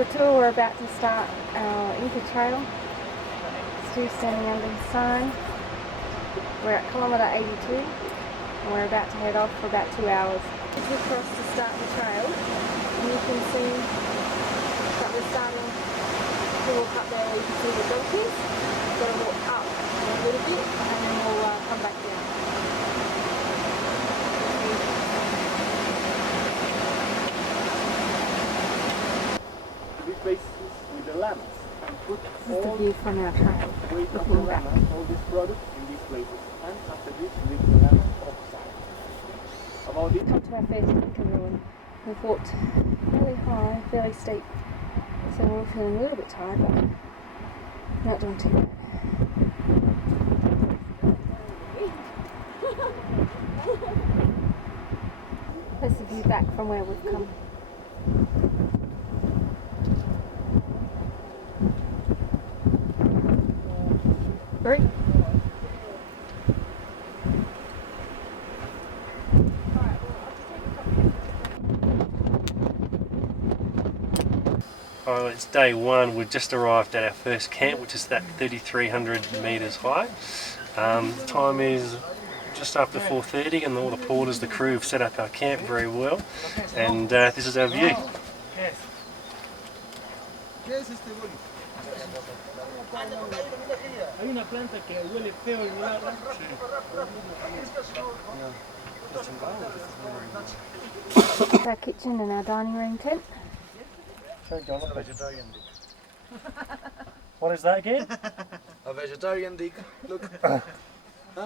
the tour. We're about to start our Inca Trail. Stu's standing under the sign. We're at kilometre 82 and we're about to head off for about 2 hours. We're across to start the trail and you can see that we're starting to walk up there where you can see the donkeys. We've got to walk up a little bit and then we'll come back down. Places with the lamps and put This is the view from our trail, looking back. all these products in these places, and after this leave the lamps outside. About it, Come to our first Inca ruin. We've walked fairly high, fairly steep, so we're feeling a little bit tired, but not doing too bad. That's the view back from where we've come. Great. Oh, it's day one. We've just arrived at our first camp, which is that 3,300 metres high. The time is just after 4:30 and all the porters, the crew have set up our camp very well, and this is our view. hay una planta que huele feo y nada. It's our kitchen and our dining room tent. What is that again? A vegetarian dick. Look.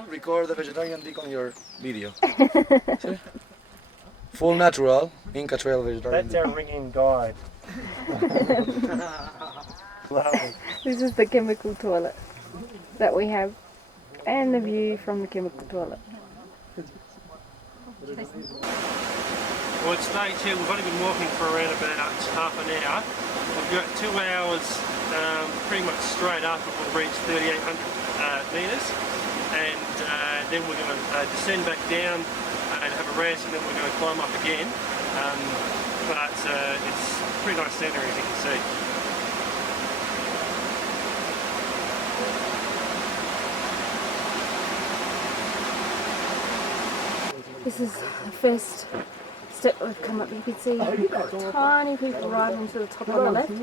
Record the vegetarian dick on your video. See? Full natural Inca Trail vegetarian That's our ringing guide. Lovely. This is the chemical toilet that we have, and the view from the chemical toilet. Well, it's day two. We've only been walking for around about half an hour. We've got 2 hours pretty much straight up, and we'll reach 3,800 metres, and then we're going to descend back down and have a rest, and then we're going to climb up again. But it's pretty nice scenery, as you can see. This is the first step we've come up. You can see we've got tiny people riding to the top on the left. So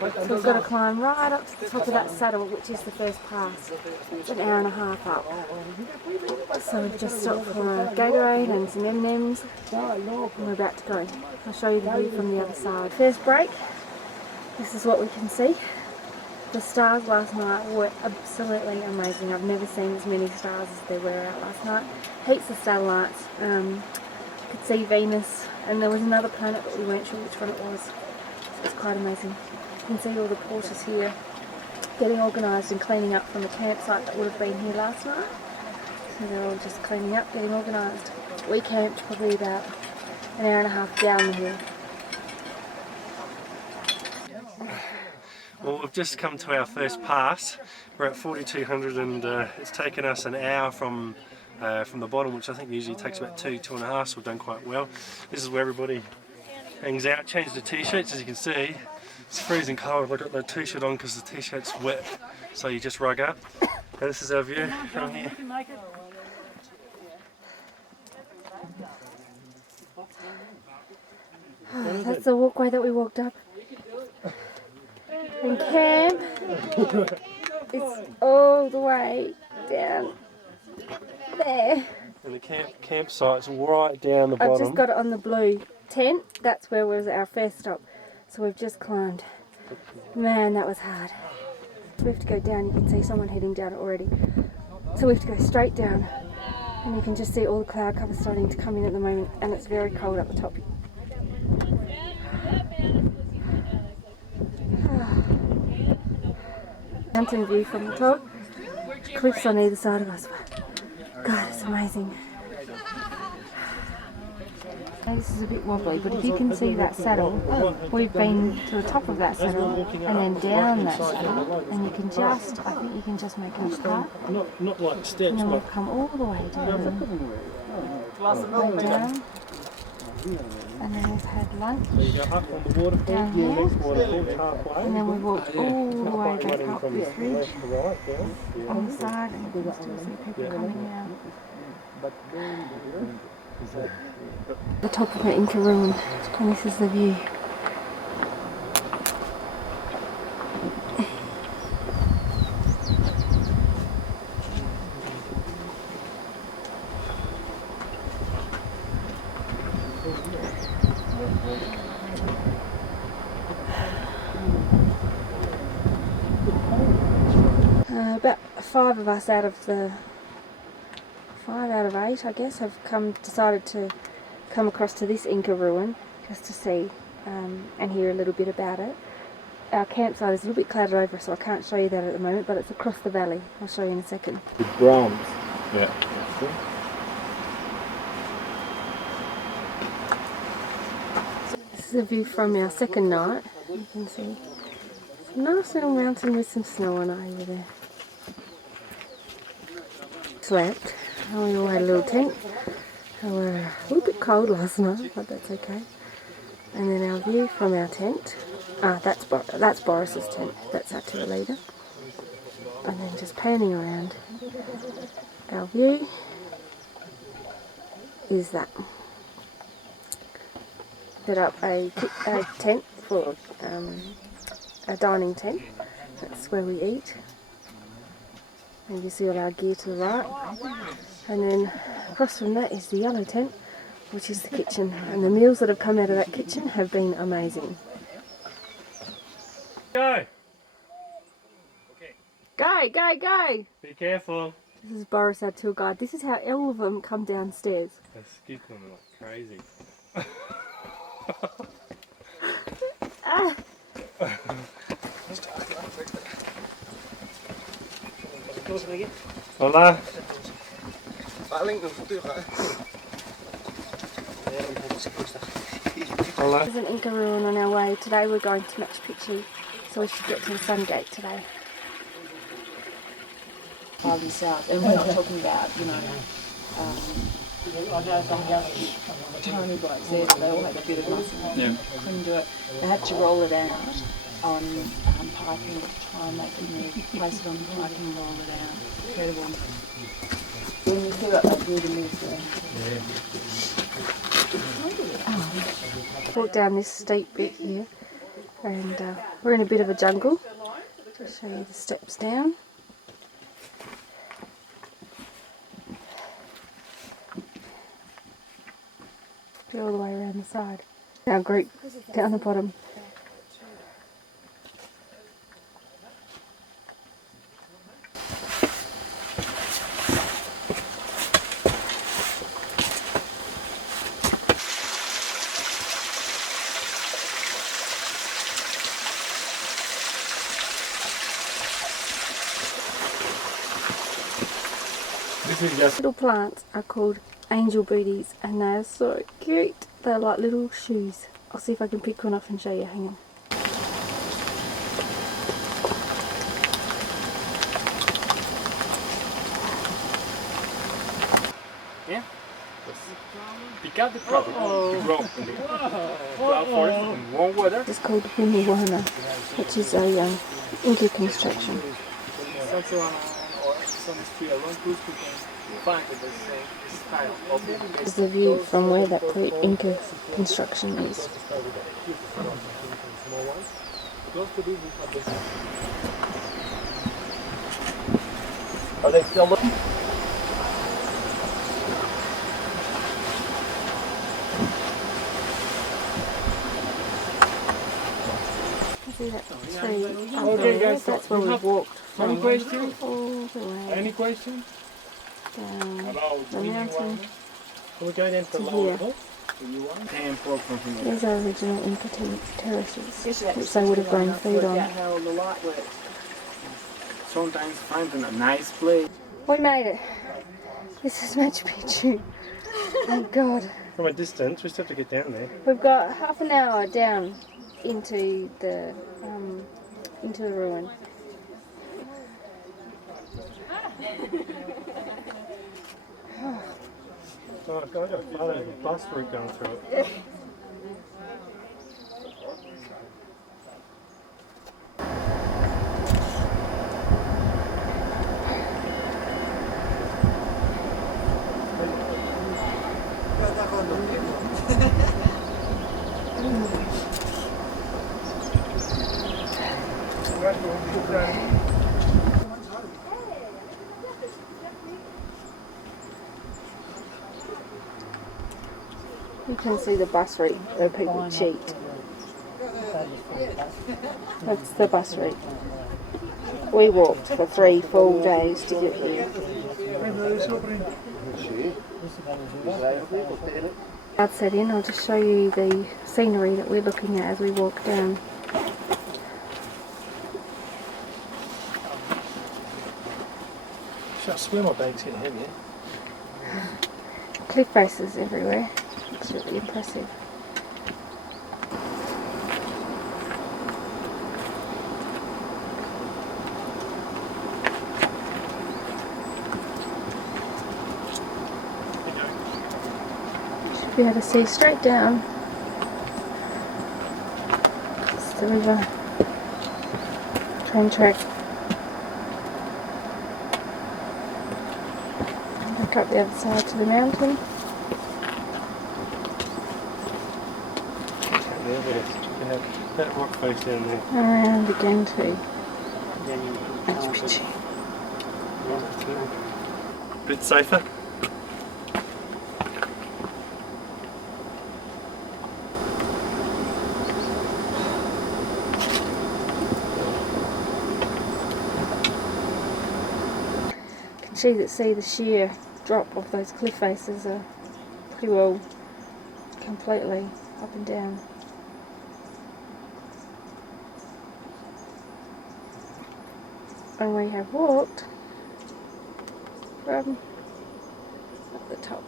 we've got to climb right up to the top of that saddle, which is the first pass. It's an hour and a half up. So we've just stopped for a Gatorade and some M&Ms, and we're about to go. I'll show you the view from the other side. First break. This is what we can see. The stars last night were absolutely amazing. I've never seen as many stars as there were out last night. Heaps of satellites. Could see Venus, and there was another planet but we weren't sure which one it was. So it's quite amazing. You can see all the porters here getting organised and cleaning up from the campsite that would have been here last night. So they're all just cleaning up, getting organised. We camped probably about an hour and a half down the hill. Well, we've just come to our first pass. We're at 4,200 and it's taken us an hour from the bottom, which I think usually takes about 2.5, so we've done quite well. This is where everybody hangs out. Changed the t-shirts, as you can see. It's freezing cold. I've got the t-shirt on because the t-shirt's wet, so you just rug up. And this is our view from here. That's the walkway that we walked up. And camp is all the way down there. And the campsite's right down the bottom. I've just got it on the blue tent. That's where was our first stop. So we've just climbed. Man, that was hard. We have to go down. You can see someone heading down already. So we have to go straight down. And you can just see all the cloud cover starting to come in at the moment. And it's very cold up the top. Mountain view from the top. Cliffs on either side of us. God, it's amazing. This is a bit wobbly, but if you can see that saddle, we've been to the top of that saddle and then down that saddle, and you can just, I think you can just make a cut. Not like steps, And then but we've come all the way down. All the way down. and then we've had lunch, So you go up on the waterfall, Down the here. next waterfall is halfway. and then we walked all the way back Running up from this ridge left to right, down. on the side, and you can still see people coming out. The top of the Inca ruin, and this is the view. About 5 of us out of the 5 out of 8, I guess, have decided to come across to this Inca ruin just to see and hear a little bit about it. Our campsite is a little bit clouded over, so I can't show you that at the moment, but it's across the valley. I'll show you in a second. The Brahms. Yeah. This is a view from our second night. You can see a nice little mountain with some snow on it over there. Slept, and we all had a little tent. And we're a little bit cold last night, but that's okay. And then our view from our tent, that's Boris's tent, that's our tour leader. And then just panning around, our view is that. Set up a tent for a dining tent, that's where we eat. And you see all our gear to the right. And then across from that is the yellow tent, which is the kitchen. And the meals that have come out of that kitchen have been amazing. Go! Go, go, go! Be careful. This is Boris, our tour guide. This is how all of them come downstairs. They're skipping like crazy. Hola. Hola. There's an Inca ruin on our way. Today we're going to Machu Picchu, so we should get to the Sun Gate today. Farther south, and we're not talking about, tiny blokes there, they all had a bit of muscle. Yeah. Couldn't do it. They had to roll it out on piping to try and make it move. Place it on the piping and roll it out. Incredible. When you see what they do to move there. Walk down this steep bit here, and we're in a bit of a jungle. I'll show you the steps down. Go all the way around the side. Our group down the bottom. This is just Little plants are called angel booties, and they're so cute. They're like little shoes. I'll see if I can pick one off and show you. Hang on. yeah. Pick out the property. You grow in the cloud forest in warm weather. It's called Winiwana, which is a Inca construction. This is the view from where that Inca construction is. Are they still looking? See that tree up Okay, there? guys, so That's where you we have walked any from questions? all the way Any questions down about the mountain. we go down to the To lower here. level? And for something These are original Inca terraces, which they would have grown food on. How the light works. sometimes finding a nice place. We made it. This is Machu Picchu. Oh God. From a distance, we still have to get down there. We've got half an hour down into the ruin. Oh, I got a bus route going through it. You can see the bus route where people cheat. That's the bus route. We walked for 3 full days to get here. I'll set in, I'll just show you the scenery that we're looking at as we walk down. I swear my bag's getting heavier. Cliff faces everywhere. Looks really impressive. Should be able to see straight down. It's the river. Train track. Back up the other side to the mountain. That rock face down there. Around again to Machu Picchu. Bit safer. You can see the sheer drop of those cliff faces are pretty well completely up and down. And we have walked from at the top.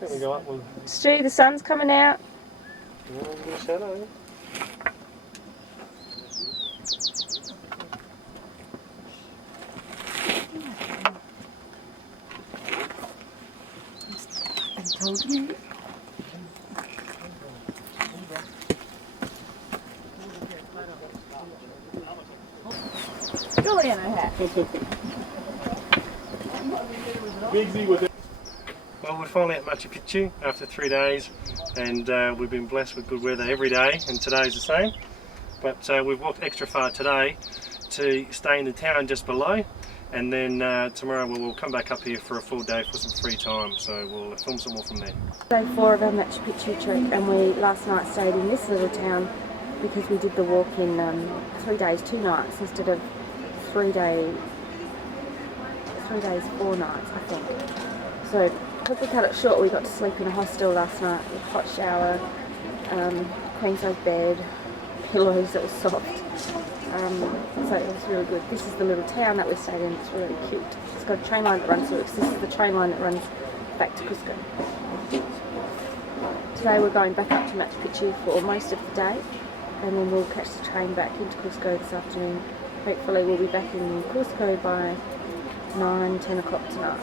Let me go up one. Stu, the sun's coming out. Shadow. I told you. Julian, I had. Well, we're finally at Machu Picchu after 3 days, and we've been blessed with good weather every day, and today's the same. But we've walked extra far today to stay in the town just below, and then tomorrow we'll come back up here for a full day for some free time, so we'll film some more from there. Day 4 of our Machu Picchu trip, and we last night stayed in this little town because we did the walk in 3 days, 2 nights instead of 3 days, 4 nights, I think. So because we cut it short, we got to sleep in a hostel last night with a hot shower, queen size bed, pillows that were soft. So it was really good. This is the little town that we stayed in. It's really cute. It's got a train line that runs through it. This is the train line that runs back to Cusco. Today we're going back up to Machu Picchu for most of the day, and then we'll catch the train back into Cusco this afternoon. Hopefully we'll be back in Cusco by 9-10 o'clock tonight.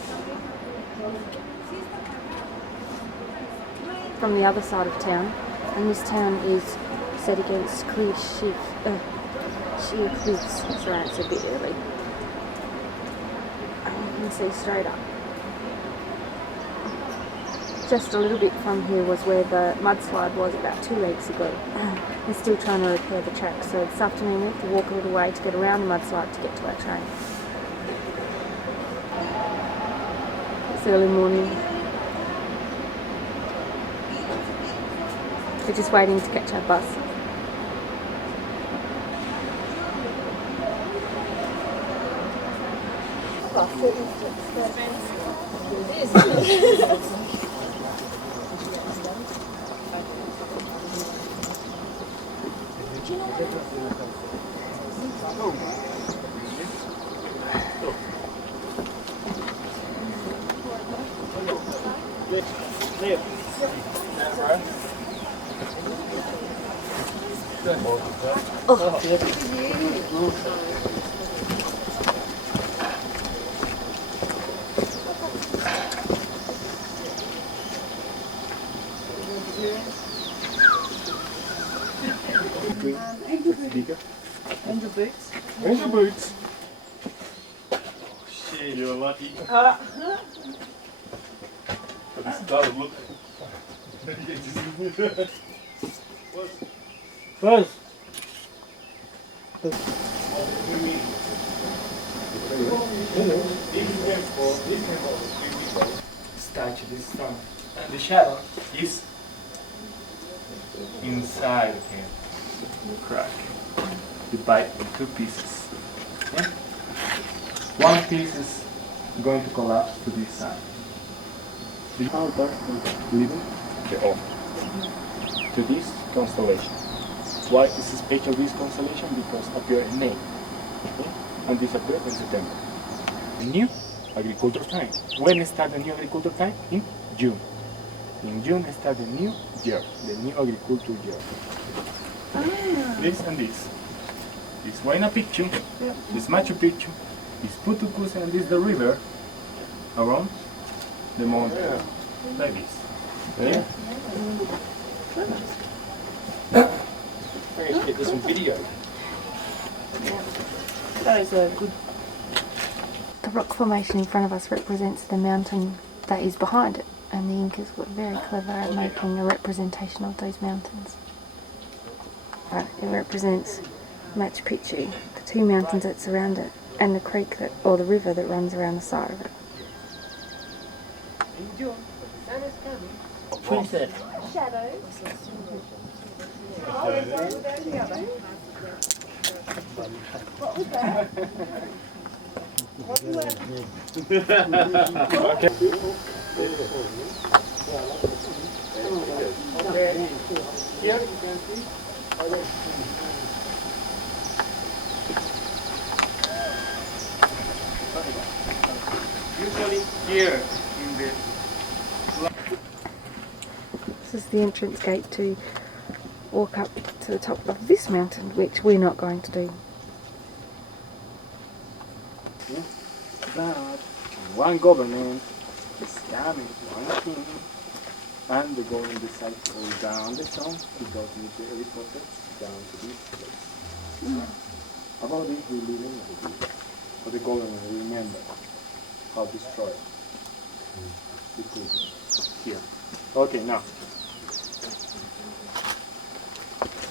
From the other side of town, and this town is set against sheer cliffs, so it's a bit early. And you can see straight up. Just a little bit from here was where the mudslide was about 2 weeks ago. We're still trying to repair the track, so this afternoon we have to walk a little way to get around the mudslide to get to our train. It's early morning. We're just waiting to catch our bus. Angel boots. Angel boots. Oh shit, you're lucky. But this does look First. Statue this stone. And the shadow is inside him. Crack. Divide in two pieces. Yeah? One piece is going to collapse to this side. How dark is leaving the off to this constellation. Why is it special this constellation? Because appear in May, okay? And disappear in September. New agriculture time. When start the new agriculture time? In June. In June start the new year, the new agriculture year. This and this. This Huayna Picchu, this Machu Picchu, this Putu Kusa, and this the river around the mountain. Like this. Yeah? I'm going to get this on video. That is a good. The rock formation in front of us represents the mountain that is behind it, and the Incas were very clever at making a representation of those mountains. Right, it represents Machu Picchu, the two mountains that surround it, and the creek that, or the river that runs around the side of it. Princess. Usually here in the This is the entrance gate to walk up to the top of this mountain, which we're not going to do. But one government is coming, one king, and the government decides to go down the town to go to the helicopters down to this place. About this we live in but the government will remember how destroyed the city here. Okay, now.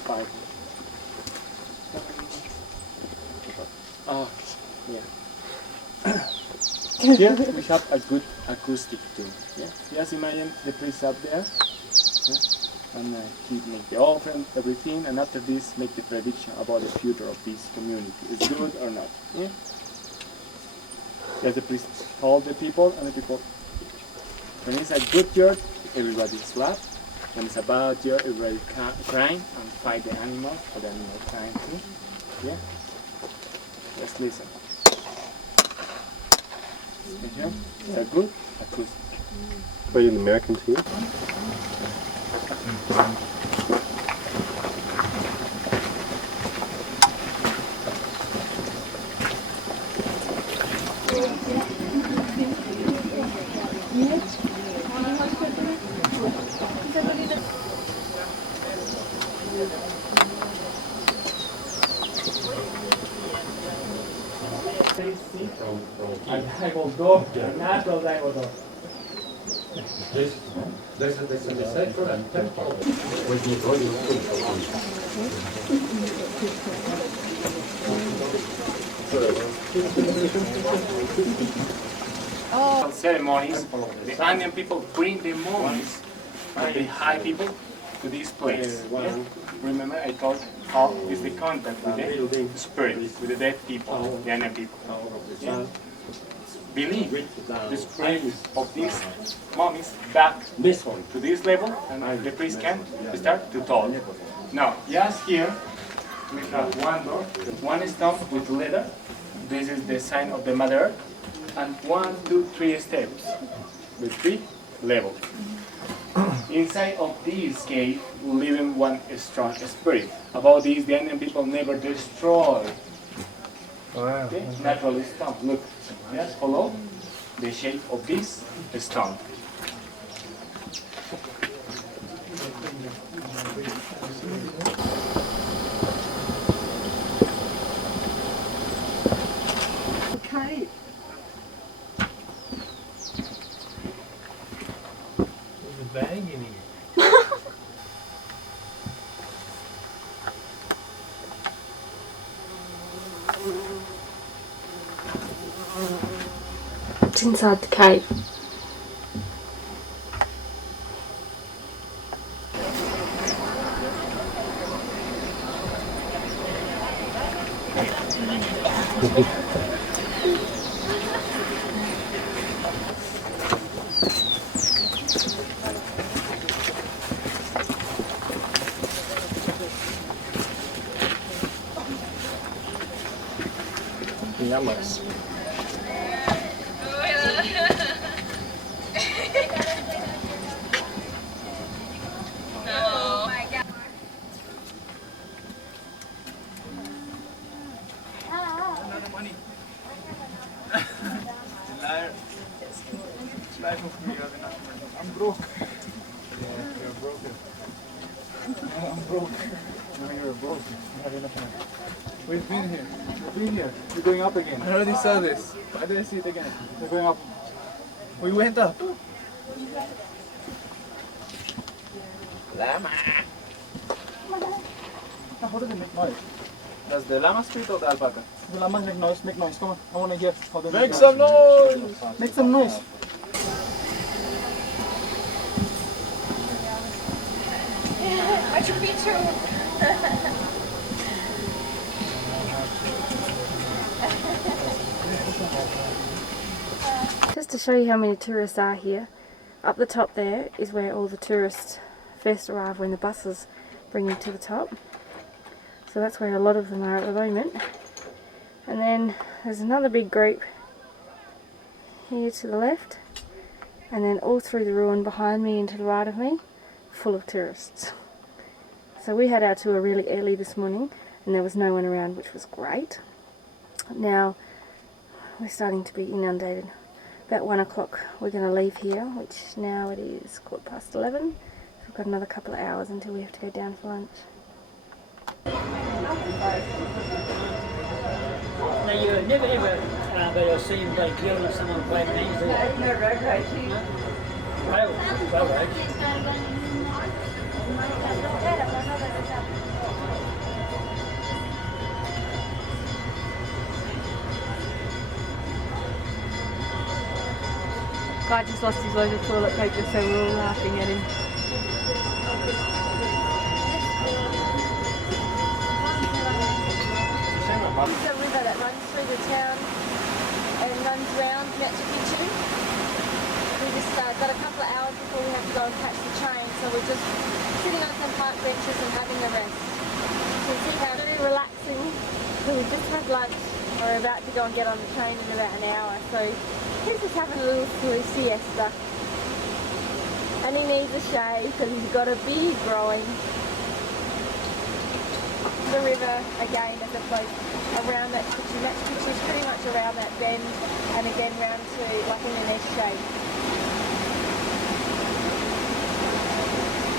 5. Oh, yeah. Here we have a good acoustic too. Yeah? Just imagine the priest up there. Yeah? And he make the offering, everything, and after this make the prediction about the future of this community. Is good or not? Yeah? Just the priest hold the people, and the people. When it's a good year, everybody is laugh. When it's a bad year, everybody crying and fight the animal for the animal crying too. Yeah? Just listen. Okay? It's a good acoustic. Are you an American too? And I will go natural I will go. There's a decipher and temple. Ceremonies, the Andean people bring the mummies and the high people to this place. Yeah? Remember I told how is the contact with the spirit, with the dead people, the Andean people. Yeah? Believe the spirit of these mummies back to this level, and the priest can start to talk. Now, just here we have one door, one stone with leather. This is the sign of the Mother Earth, and 1, 2, 3 steps with 3 levels. Inside of this cave, living one strong spirit. About this, the Indian people never destroy. Okay? Natural stone. Look, just follow the shape of this stone. Okay. There's a bag in here. inside the cave. Llamas. I'm broke. Yeah, you're broken. I'm broke. No, you're broke. You have enough money. We've been here. We've been here. We're going up again. I already saw this. Why did I see it again? We're going up. We went up. Llama. How does it make noise? Does the llama speak or the alpaca? The llamas make noise. Make noise. Come on. I want to hear how they make some noise. Make some noise. Machu Picchu. Just to show you how many tourists are here, up the top there is where all the tourists first arrive when the buses bring you to the top. So that's where a lot of them are at the moment. And then there's another big group here to the left, and then all through the ruin behind me and to the right of me, full of tourists. So we had our tour really early this morning and there was no one around, which was great. Now we're starting to be inundated. About 1 o'clock we're going to leave here, which now it is 11:15. We've got another couple of hours until we have to go down for lunch. Now you never ever be seen by killing someone playing these. No road rage. Road rage. Guy just lost his load of toilet paper, so we're all laughing at him. There's a river that runs through the town and runs round Machu Picchu. We just got a couple of hours before we have to go and catch the train, so we're just sitting on some park benches and having a rest. So it's very relaxing. So we just had lunch. We're about to go and get on the train in about an hour, so he's just having a little silly siesta. And he needs a shave because he's got a beard growing. The river again as it flows around Machu Picchu. Machu Picchu is pretty much around that bend and again round to like in an S shape.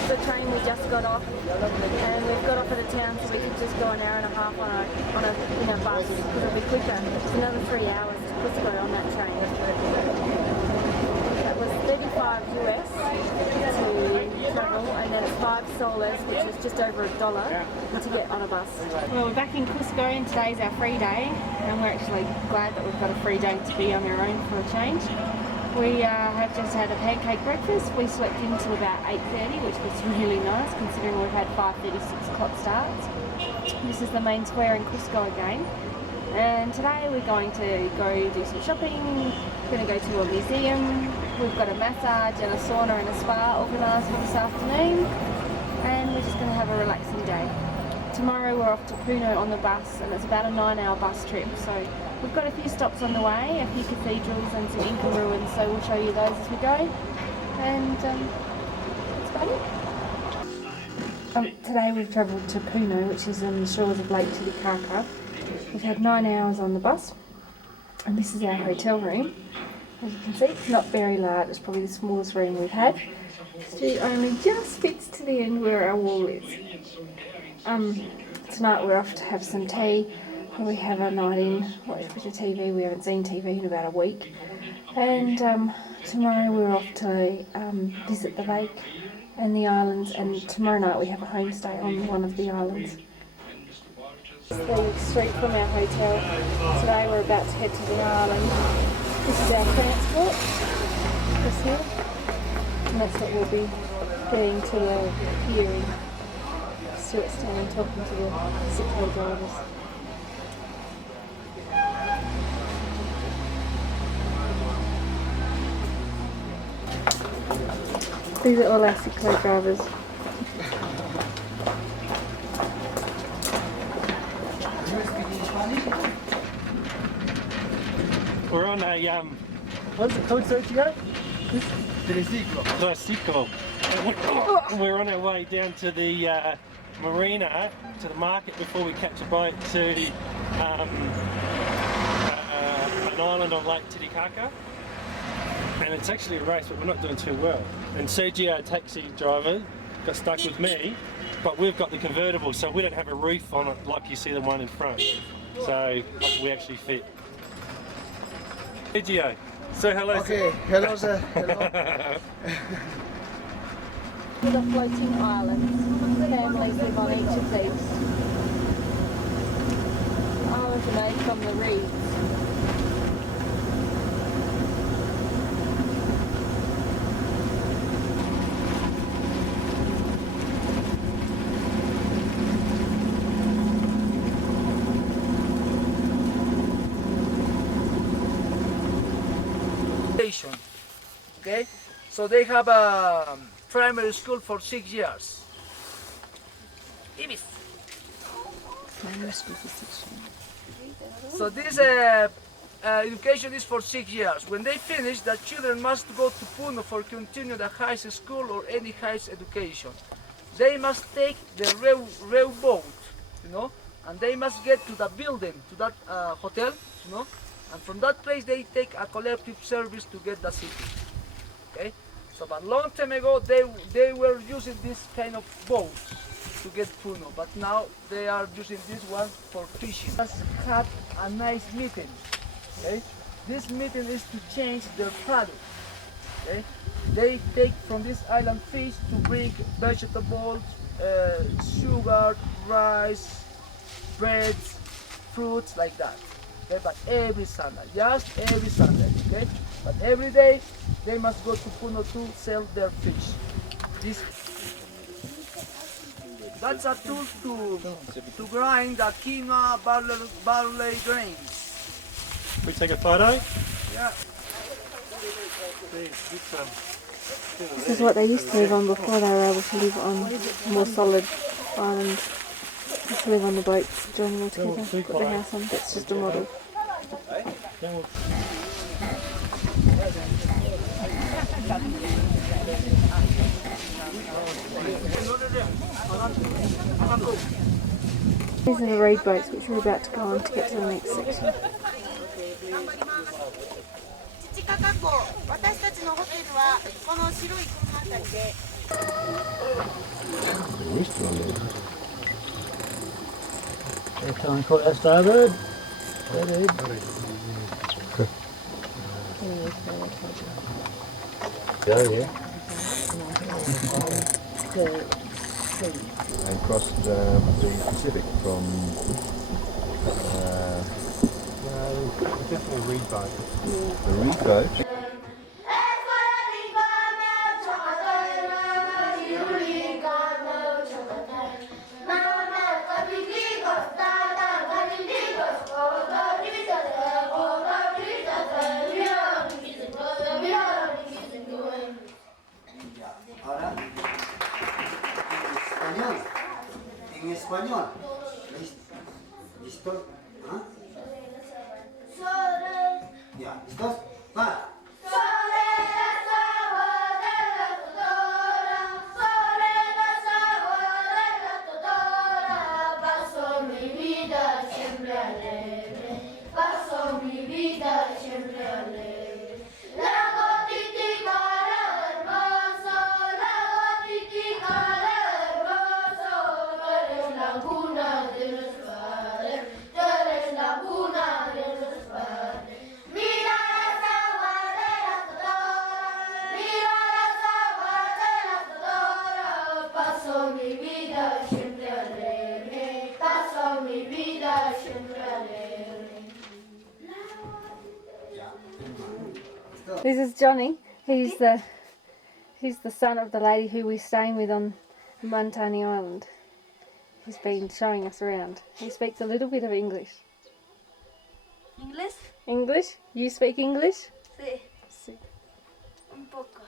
The train we just got off and we've got off at a town so we could just go an hour and a half on a bus because it'll be quicker. It's another 3 hours to Cusco on that train. That was $35 US to travel and then it's 5 soles, which is just over $1 to get on a bus. Well, we're back in Cusco and today's our free day and we're actually glad that we've got a free day to be on our own for a change. We have just had a pancake breakfast. We slept until about 8:30, which was really nice considering we've had 5:30, 6 o'clock starts. This is the main square in Cusco again. And today we're going to go do some shopping, we're going to go to a museum, we've got a massage and a sauna and a spa organised for this afternoon, and we're just going to have a relaxing day. Tomorrow we're off to Puno on the bus and it's about a 9-hour bus trip, so we've got a few stops on the way, a few cathedrals and some Inca ruins, so we'll show you those as we go. And that's about it. Today we've travelled to Puno, which is on the shores of Lake Titicaca. We've had 9 hours on the bus, and this is our hotel room. As you can see, it's not very large, it's probably the smallest room we've had. It only just fits to the end where our wall is. Tonight we're off to have some tea. We have a night in, watch the TV. We haven't seen TV in about a week. And tomorrow we're off to visit the lake and the islands, and tomorrow night we have a homestay on one of the islands. The street from our hotel. Today we're about to head to the island. This is our transport, this here, and that's what we'll be getting to here in Stewartstown and talking to the sick drivers. These are all our sick drivers. We're on a what's it called, Sergio? Triciclo. We're on our way down to the marina, to the market before we catch a boat to an island on Lake Titicaca. And it's actually a race, but we're not doing too well. And Sergio, our taxi driver, got stuck with me, but we've got the convertible, so we don't have a roof on it like you see the one in front. So we actually fit. Sergio, say hello. Okay, hello sir. Hello. With a floating island, families live on each of these. Islands are made from the reeds. Okay, so they have a primary school for 6 years. Ibis. Primary school for 6 years. So this education is for 6 years. When they finish, the children must go to Puno for continue the high school or any high education. They must take the railboat, you know, and they must get to the building, to that hotel, you know, and from that place they take a collective service to get the city. Okay, so but long time ago they were using this kind of boats to get Puno, but now they are using this one for fishing. Just had a nice meeting. Okay, this meeting is to change their product. Okay, they take from this island fish to bring vegetables, sugar, rice, breads, fruits like that. Okay, but every Sunday, just every Sunday. Okay, but every day they must go to Puno to sell their fish. This that's a tool to grind the quinoa barley grains. We take a photo? Yeah. This is what they used to live on before they were able to live on more solid island. They used to live on the boats, join them all together, put the house on. That's just a model. These are the reed boats which we're about to go on to get to the next section. チチカカ港、私たちのホテルはこの白い車あたりで。Try and call that starboard. Ready. Yeah, yeah. And crossed the Pacific from Definitely reed boat. the reed boat. En español. ¿Listo? ¿Ah? Ya, ¿listos? Va. Paso mi vida siempre alegre, paso mi vida siempre alegre. Lago Titicaca hermoso, lago Titicaca hermoso, tú eres la cuna de los padres. This is Johnny. He's the son of the lady who we're staying with on Mantani Island. He's been showing us around. He speaks a little bit of English. ¿Inglés? English? You speak English? Sí, Sí. un poco.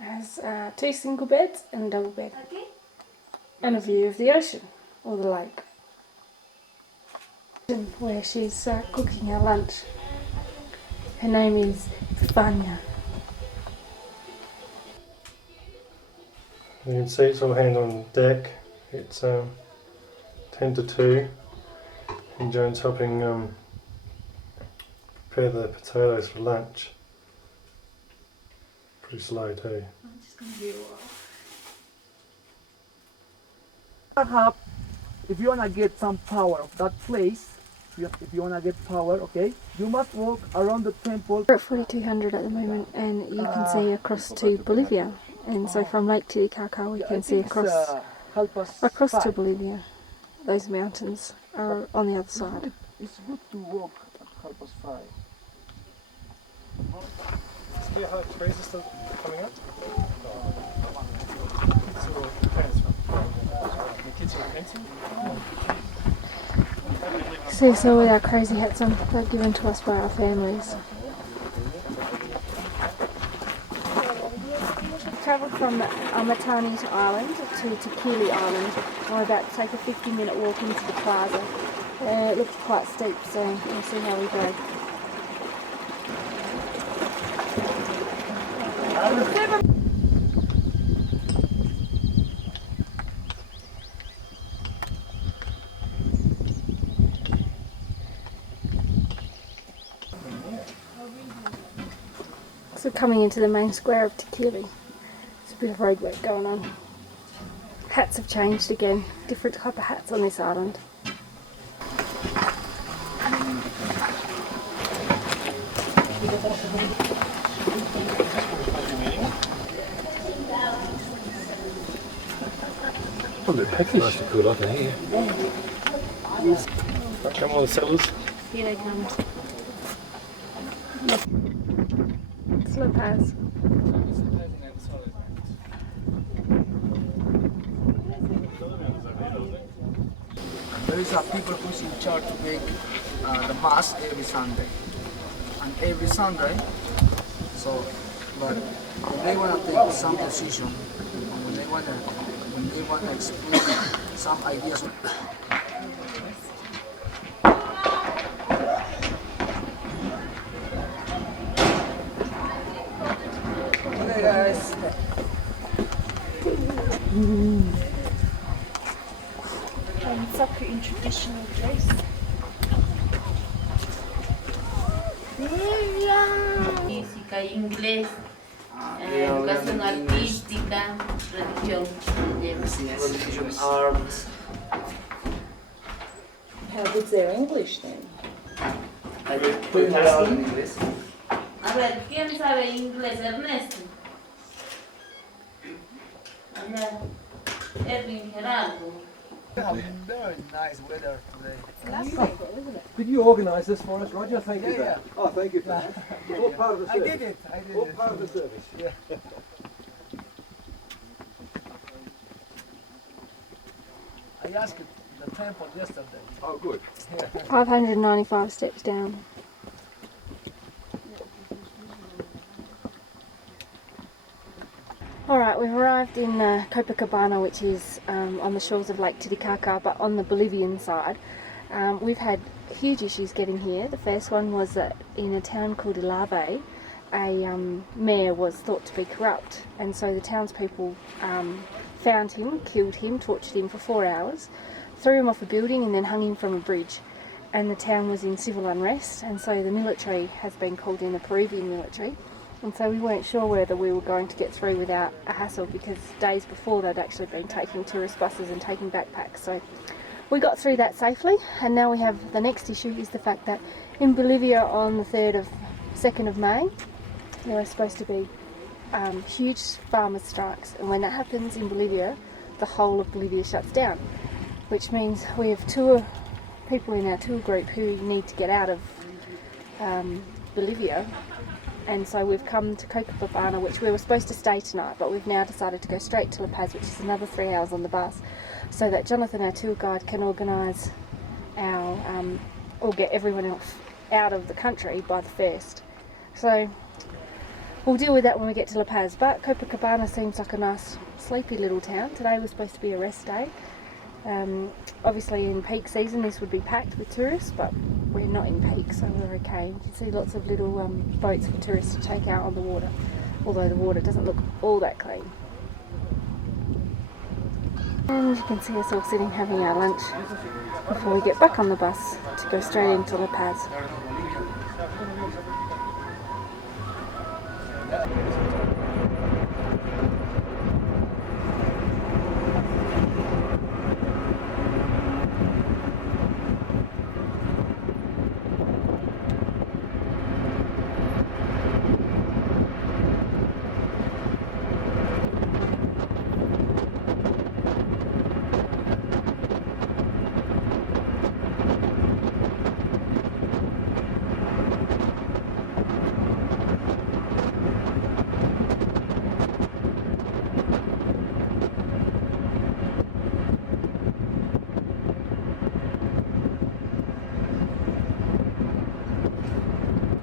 Has 2 single beds and a double bed. ¿Aquí? And a view of the ocean, or the lake. Where she's cooking her lunch. Her name is Vanya. You can see it's all hands on deck. It's 10 to 2 and Joan's helping prepare the potatoes for lunch. Pretty slow too. I'm just going to be If you want to get some power of that place, if you want to get power, okay, you must walk around the temple. We're at 4200 at the moment, and you can see across to Bolivia. And so from Lake Titicaca we can see across to Bolivia. Those mountains are on the other side. It's good to walk at 5:30. See how trees are still coming up? See, so with our crazy hats on, they're given to us by our families. Travelled from Amatani Island to Tikili Island. We're about to take a 50-minute walk into the plaza. It looks quite steep, so we'll see how we go. So coming into the main square of Tikili. There's a bit of roadwork going on. Hats have changed again. Different type of hats on this island. Nice to cool off in here. Come on, the settlers. Here they come. It's Lopez. There is a people who's in charge to make the mass every Sunday. And every Sunday, so, but when they want to take some position, when they want to explain some ideas. Okay guys. And soccer in traditional dress. Física, inglés, educación artística, religión. Religion, arts. How good's their English then? I will put it out in English. A ver, ¿quién sabe inglés? Ernesto. Allá, Erwin Gerardo. Very nice weather today. Did you organise this for us, Roger? Thank you. Yeah. Oh, thank you. For that. All part of the I service. did it. I did All it. part of the service. Yeah. I asked the temple yesterday. Oh, good. 595 steps down. Alright, we've arrived in Copacabana, which is on the shores of Lake Titicaca, but on the Bolivian side. We've had huge issues getting here. The first one was that in a town called Ilave, a mayor was thought to be corrupt, and so the townspeople found him, killed him, tortured him for 4 hours, threw him off a building and then hung him from a bridge. And the town was in civil unrest, and so the military has been called in, the Peruvian military. And so we weren't sure whether we were going to get through without a hassle, because days before they'd actually been taking tourist buses and taking backpacks. So we got through that safely, and now we have the next issue is the fact that in Bolivia on the 2nd of May, there are supposed to be huge farmers' strikes, and when that happens in Bolivia, the whole of Bolivia shuts down. which means we have people in our tour group who need to get out of Bolivia, and so we've come to Copacabana, which we were supposed to stay tonight, but we've now decided to go straight to La Paz, which is another 3 hours on the bus, so that Jonathan, our tour guide, can organise our or get everyone else out of the country by the 1st. So we'll deal with that when we get to La Paz, but Copacabana seems like a nice sleepy little town. Today was supposed to be a rest day. Obviously in peak season this would be packed with tourists, but we're not in peak, so we're okay. You can see lots of little boats for tourists to take out on the water, although the water doesn't look all that clean. And you can see us all sitting having our lunch before we get back on the bus to go straight into La Paz.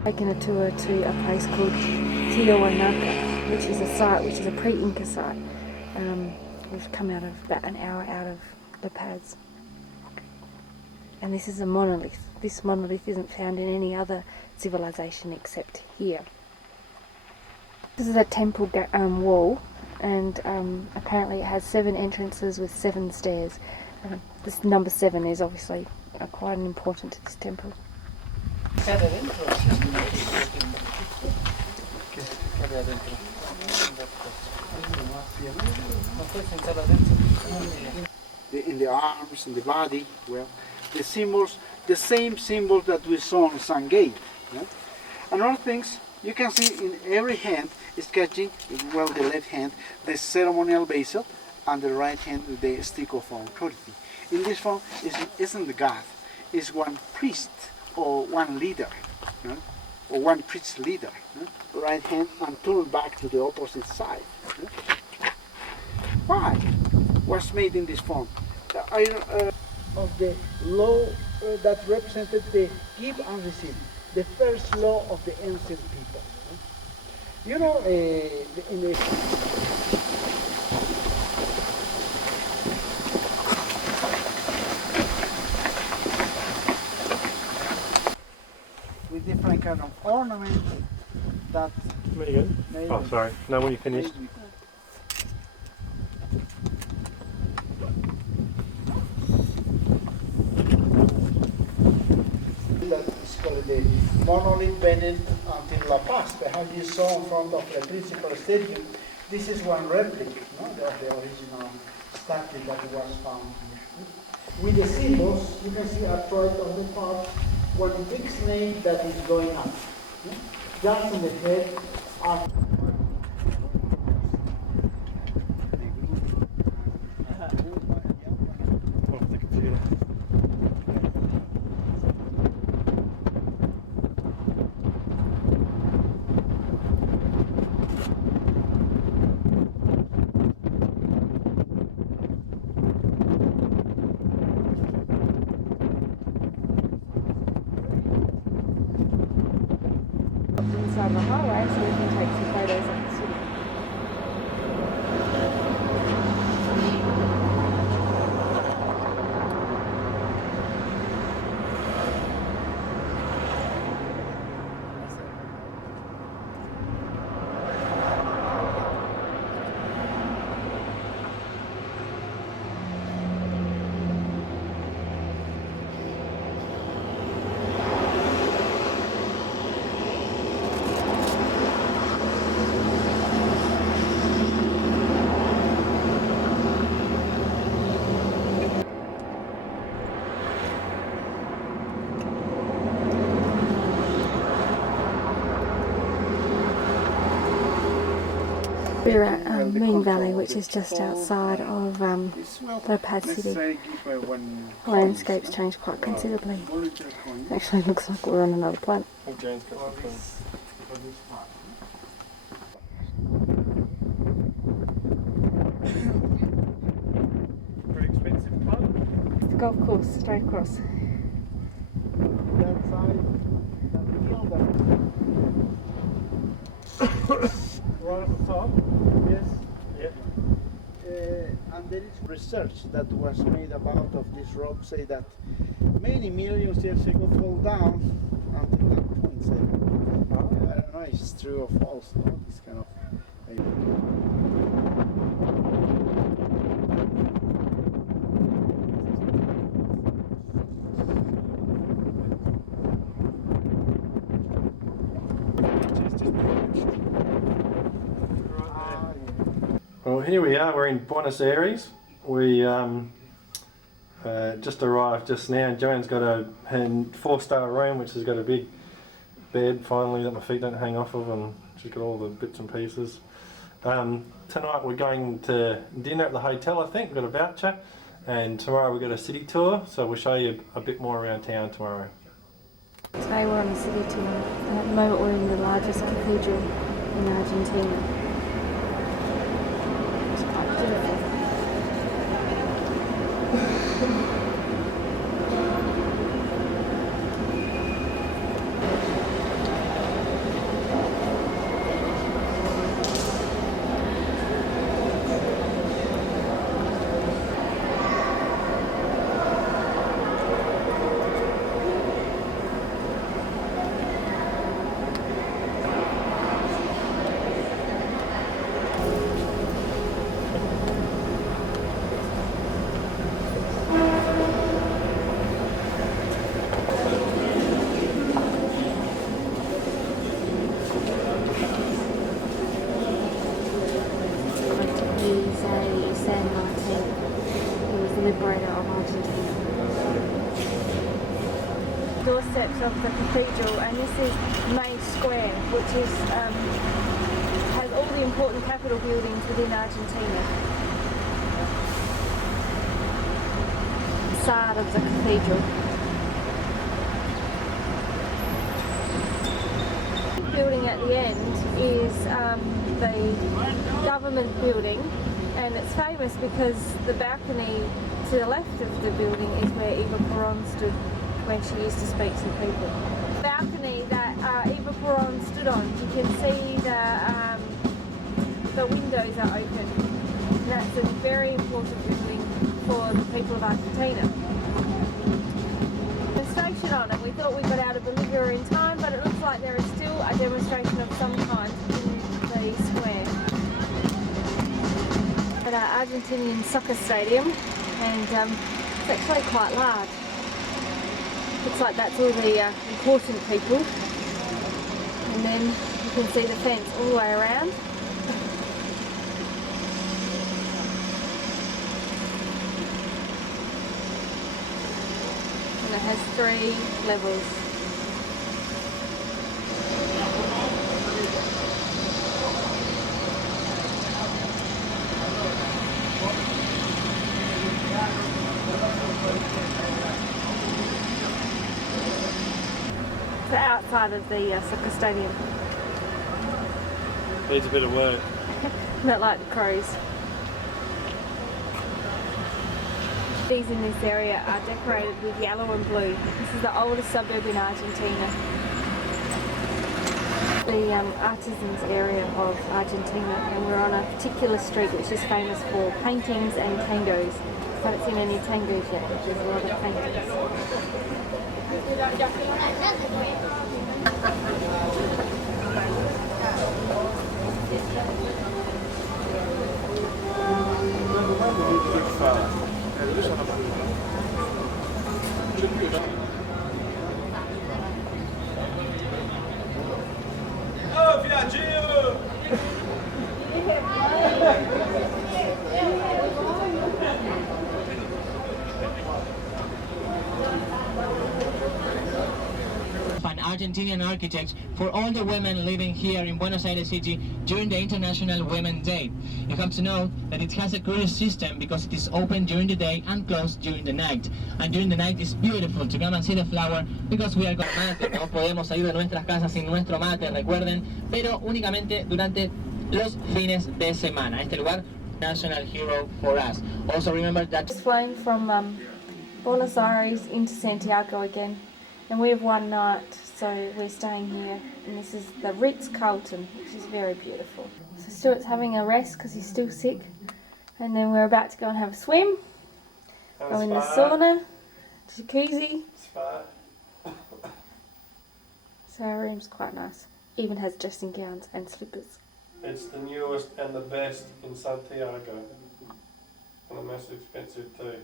Taken a tour to a place called Tiahuanaca, which is a site, which is a pre-Inca site. We've come out of about an hour out of La Paz. And this is a monolith. This monolith isn't found in any other civilization except here. This is a temple wall, and apparently it has 7 entrances with 7 stairs. This number 7 is obviously quite important to this temple. In the arms, in the body, well, the symbols, the same symbols that we saw on Sangay. Yeah? Another things, you can see in every hand is catching, well, the left hand, the ceremonial basil, and the right hand, the stick of authority. In this form, isn't the God, it's one priest or one leader, or one priest leader. Right hand and turn back to the opposite side. Why was made in this form? Of the law that represented the give and receive, the first law of the ancient people. You know, in the with different kind of ornament that. Really good. Oh, sorry. No, when you finished. That is called the monolith bending until La Paz. Perhaps you saw in front of the principal stadium. This is one replica, no, of the original statue that was found here. With the symbols, you can see at right on the part one big snake that is going up. Just in the head are inside the highway, so we can take some photos of the city. We're at Moon Valley, which is just outside of Lopez City. The landscape's changed quite considerably. It actually looks like we're on another planet. Very expensive club. It's the golf course straight across. Right at the top. Yes. Yeah. And there is research that was made about of this rock, say that many millions years ago fall down until that point. Say, I don't know if it's true or false. No? This kind of. Well, here we are. We're in Buenos Aires. We just arrived just now. Joanne's got a 4-star room, which has got a big bed finally that my feet don't hang off of, and she's got all the bits and pieces. Tonight we're going to dinner at the hotel, I think. We've got a voucher, and tomorrow we've got a city tour, so we'll show you a bit more around town tomorrow. Today we're on a city tour, and at the moment we're in the largest cathedral in Argentina. It's quite beautiful. Liberator of Argentina. Doorsteps of the cathedral, and this is Main Square, which is has all the important capital buildings within Argentina. Facade of the cathedral. The building at the end is the government building, and it's famous because the balcony to the left of the building is where Eva Perón stood when she used to speak to people. The balcony that Eva Perón stood on, you can see the windows are open. And that's a very important building for the people of Argentina. The station on it, we thought we got out of Bolivia in time, but it looks like there is still a demonstration of some kind in the square. At our Argentinian soccer stadium, and it's actually quite large. Looks like that's all the important people, and then you can see the fence all the way around. And it has 3 levels. The outside of the soccer stadium. Needs a bit of work. Not like the crows. These in this area are decorated with yellow and blue. This is the oldest suburb in Argentina. The artisans area of Argentina, and we're on a particular street which is famous for paintings and tangos. I haven't seen any tangos yet, but there's a lot of paintings. Ô, viadinho! Argentinian architect for all the women living here in Buenos Aires City during the International Women's Day. You have to know that it has a curious system because it is open during the day and closed during the night. And during the night it's beautiful to come and see the flower because we are going mate, no podemos salir de nuestras casas sin nuestro mate, recuerden, pero únicamente durante los fines de semana. Este lugar, national hero for us. Also remember that Just flying from Buenos Aires into Santiago again, and we have one night, so we're staying here, and this is the Ritz-Carlton, which is very beautiful. So Stuart's having a rest because he's still sick, and then we're about to go and have a swim, go in the sauna, jacuzzi. So our room's quite nice, even has dressing gowns and slippers. It's the newest and the best in Santiago, and the most expensive too.